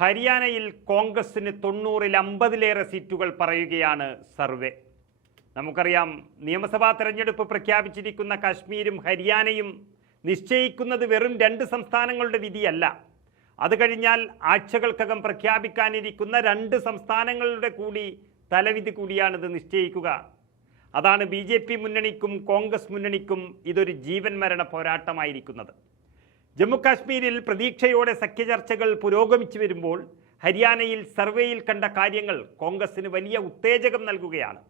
ഹരിയാനയിൽ കോൺഗ്രസിന് തൊണ്ണൂറിൽ അമ്പതിലേറെ സീറ്റുകൾ പറയുകയാണ് സർവേ. നമുക്കറിയാം നിയമസഭാ തെരഞ്ഞെടുപ്പ് പ്രഖ്യാപിച്ചിരിക്കുന്ന കാശ്മീരും ഹരിയാനയും നിശ്ചയിക്കുന്നത് വെറും രണ്ട് സംസ്ഥാനങ്ങളുടെ വിധിയല്ല. അത് കഴിഞ്ഞാൽ ആഴ്ചകൾക്കകം പ്രഖ്യാപിക്കാനിരിക്കുന്ന രണ്ട് സംസ്ഥാനങ്ങളുടെ കൂടി തലവിധി കൂടിയാണിത് നിശ്ചയിക്കുക. അതാണ് ബി മുന്നണിക്കും കോൺഗ്രസ് മുന്നണിക്കും ഇതൊരു ജീവൻ മരണ പോരാട്ടമായിരിക്കുന്നത്. ജമ്മുകാശ്മീരിൽ പ്രതീക്ഷയോടെ സഖ്യചർച്ചകൾ പുരോഗമിച്ചു വരുമ്പോൾ ഹരിയാനയിൽ സർവേയിൽ കണ്ട കാര്യങ്ങൾ കോൺഗ്രസിന് വലിയ ഉത്തേജകം നൽകുകയാണ്.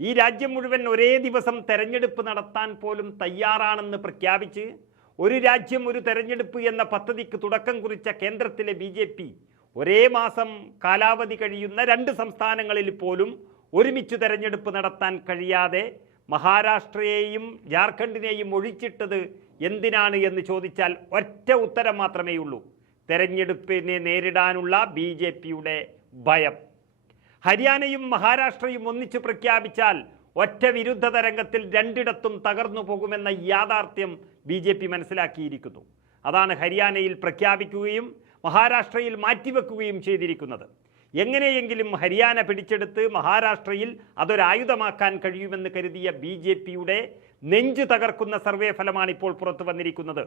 ഈ രാജ്യം മുഴുവൻ ഒരേ ദിവസം തെരഞ്ഞെടുപ്പ് നടത്താൻ പോലും തയ്യാറാണെന്ന് പ്രഖ്യാപിച്ച് ഒരു രാജ്യം ഒരു തെരഞ്ഞെടുപ്പ് എന്ന പദ്ധതിക്ക് തുടക്കം കുറിച്ച കേന്ദ്രത്തിലെ ബി ജെ പി ഒരേ മാസം കാലാവധി കഴിയുന്ന രണ്ട് സംസ്ഥാനങ്ങളിൽ പോലും ഒരുമിച്ച് തെരഞ്ഞെടുപ്പ് നടത്താൻ കഴിയാതെ മഹാരാഷ്ട്രയെയും ജാർഖണ്ഡിനെയും ഒഴിച്ചിട്ടത് എന്തിനാണ് എന്ന് ചോദിച്ചാൽ ഒറ്റ ഉത്തരം മാത്രമേ ഉള്ളൂ. തെരഞ്ഞെടുപ്പിനെ നേരിടാനുള്ള ബി ജെ പിയുടെ ഭയം. ഹരിയാനയും മഹാരാഷ്ട്രയും ഒന്നിച്ചു പ്രഖ്യാപിച്ചാൽ ഒറ്റ വിരുദ്ധ തരംഗത്തിൽ രണ്ടിടത്തും തകർന്നു പോകുമെന്ന യാഥാർത്ഥ്യം ബി ജെ പി മനസ്സിലാക്കിയിരിക്കുന്നു. അതാണ് ഹരിയാനയിൽ പ്രഖ്യാപിക്കുകയും മഹാരാഷ്ട്രയിൽ മാറ്റിവെക്കുകയും ചെയ്തിരിക്കുന്നത്. എങ്ങനെയെങ്കിലും ഹരിയാന പിടിച്ചെടുത്ത് മഹാരാഷ്ട്രയിൽ അതൊരായുധമാക്കാൻ കഴിയുമെന്ന് കരുതിയ ബി ജെ പിയുടെ നെഞ്ചു തകർക്കുന്ന സർവേ ഫലമാണ് ഇപ്പോൾ പുറത്തു വന്നിരിക്കുന്നത്.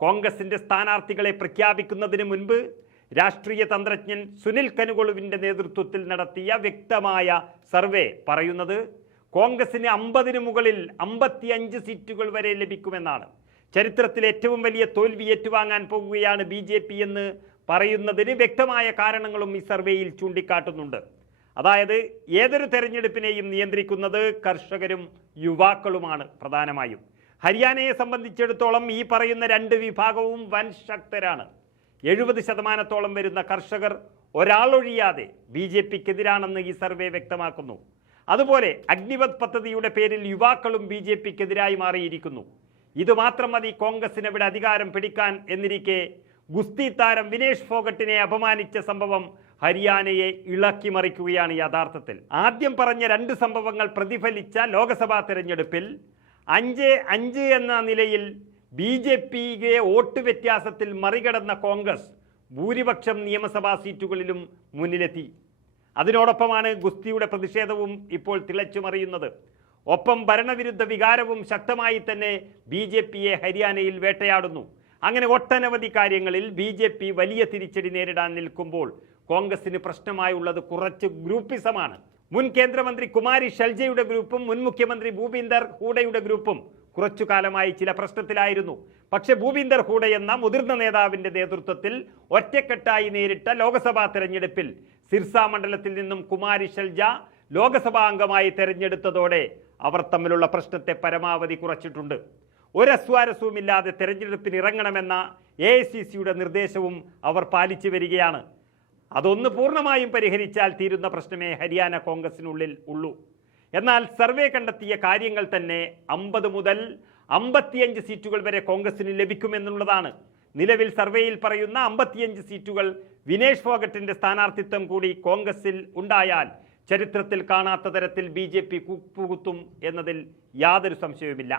കോൺഗ്രസിന്റെ സ്ഥാനാർത്ഥികളെ പ്രഖ്യാപിക്കുന്നതിന് മുൻപ് രാഷ്ട്രീയ തന്ത്രജ്ഞൻ സുനിൽ കനുകൊളുവിന്റെ നേതൃത്വത്തിൽ നടത്തിയ വ്യക്തമായ സർവേ പറയുന്നത് കോൺഗ്രസിന് അമ്പതിന് മുകളിൽ അമ്പത്തിയഞ്ച് സീറ്റുകൾ വരെ ലഭിക്കുമെന്നാണ്. ചരിത്രത്തിൽ ഏറ്റവും വലിയ തോൽവി ഏറ്റുവാങ്ങാൻ പോകുകയാണ് ബി ജെ പി എന്ന് പറയുന്നതിന് വ്യക്തമായ കാരണങ്ങളും ഈ സർവേയിൽ ചൂണ്ടിക്കാട്ടുന്നുണ്ട്. അതായത് ഏതൊരു തെരഞ്ഞെടുപ്പിനെയും നിയന്ത്രിക്കുന്നത് കർഷകരും യുവാക്കളുമാണ് പ്രധാനമായും. ഹരിയാനയെ സംബന്ധിച്ചിടത്തോളം ഈ പറയുന്ന രണ്ട് വിഭാഗവും വൻ ശക്തരാണ്. എഴുപത് ശതമാനത്തോളം വരുന്ന കർഷകർ ഒരാളൊഴിയാതെ ബി ജെ പിക്കെതിരാണെന്ന് ഈ സർവേ വ്യക്തമാക്കുന്നു. അതുപോലെ അഗ്നിപത് പദ്ധതിയുടെ പേരിൽ യുവാക്കളും ബി ജെ പിക്കെതിരായി മാറിയിരിക്കുന്നു. ഇതുമാത്രം മതി കോൺഗ്രസിന് ഇവിടെ അധികാരം പിടിക്കാൻ എന്നിരിക്കെ ഗുസ്തി താരം വിനേഷ് ഫോഗട്ടിനെ അപമാനിച്ച സംഭവം ഹരിയാനയെ ഇളക്കി മറിക്കുകയാണ് യഥാർത്ഥത്തിൽ. ആദ്യം പറഞ്ഞ രണ്ട് സംഭവങ്ങൾ പ്രതിഫലിച്ച ലോക്സഭാ തെരഞ്ഞെടുപ്പിൽ അഞ്ച് അഞ്ച് എന്ന നിലയിൽ ബി ജെ പിയെ വോട്ട് വ്യത്യാസത്തിൽ മറികടന്ന കോൺഗ്രസ് ഭൂരിപക്ഷം നിയമസഭാ സീറ്റുകളിലും മുന്നിലെത്തി. അതിനോടൊപ്പമാണ് ഗുസ്തിയുടെ പ്രതിഷേധവും ഇപ്പോൾ തിളച്ചുമറിയുന്നത്. ഒപ്പം ഭരണവിരുദ്ധ വികാരവും ശക്തമായി തന്നെ ബി ജെ പിയെ ഹരിയാനയിൽ വേട്ടയാടുന്നു. അങ്ങനെ ഒട്ടനവധി കാര്യങ്ങളിൽ ബി ജെ പി വലിയ തിരിച്ചടി നേരിടാൻ നിൽക്കുമ്പോൾ കോൺഗ്രസിന് പ്രശ്നമായുള്ളത് കുറച്ച് ഗ്രൂപ്പിസമാണ്. മുൻ കേന്ദ്രമന്ത്രി കുമാരി ഷൽജയുടെ ഗ്രൂപ്പും മുൻ മുഖ്യമന്ത്രി ഭൂപീന്ദർ ഹൂഡയുടെ ഗ്രൂപ്പും കുറച്ചു കാലമായി ചില പ്രശ്നത്തിലായിരുന്നു. പക്ഷെ ഭൂപീന്ദർ ഹൂഡ എന്ന മുതിർന്ന നേതാവിന്റെ നേതൃത്വത്തിൽ ഒറ്റക്കെട്ടായി നേരിട്ട ലോക്സഭാ തെരഞ്ഞെടുപ്പിൽ സിർസ മണ്ഡലത്തിൽ നിന്നും കുമാരി ഷൽജ ലോക്സഭാ അംഗമായി തെരഞ്ഞെടുത്തതോടെ അവർ തമ്മിലുള്ള പ്രശ്നത്തെ പരമാവധി കുറച്ചിട്ടുണ്ട്. ഒരസ്വാരസ്യവുമില്ലാതെ തെരഞ്ഞെടുപ്പിന് ഇറങ്ങണമെന്ന എ ഐ സി സിയുടെ നിർദ്ദേശവും അവർ പാലിച്ചു വരികയാണ്. അതൊന്ന് പൂർണമായും പരിഹരിച്ചാൽ തീരുന്ന പ്രശ്നമേ ഹരിയാന കോൺഗ്രസിനുള്ളിൽ ഉള്ളൂ. എന്നാൽ സർവേ കണ്ടെത്തിയ കാര്യങ്ങൾ തന്നെ അമ്പത് മുതൽ അമ്പത്തിയഞ്ച് സീറ്റുകൾ വരെ കോൺഗ്രസിന് ലഭിക്കുമെന്നുള്ളതാണ്. നിലവിൽ സർവേയിൽ പറയുന്ന അമ്പത്തിയഞ്ച് സീറ്റുകൾ വിനേഷ് ഫോഗട്ടിന്റെ സ്ഥാനാർത്ഥിത്വം കൂടി കോൺഗ്രസിൽ ഉണ്ടായാൽ ചരിത്രത്തിൽ കാണാത്ത തരത്തിൽ ബി ജെ പി കുപ്പുകുത്തും എന്നതിൽ യാതൊരു സംശയവുമില്ല.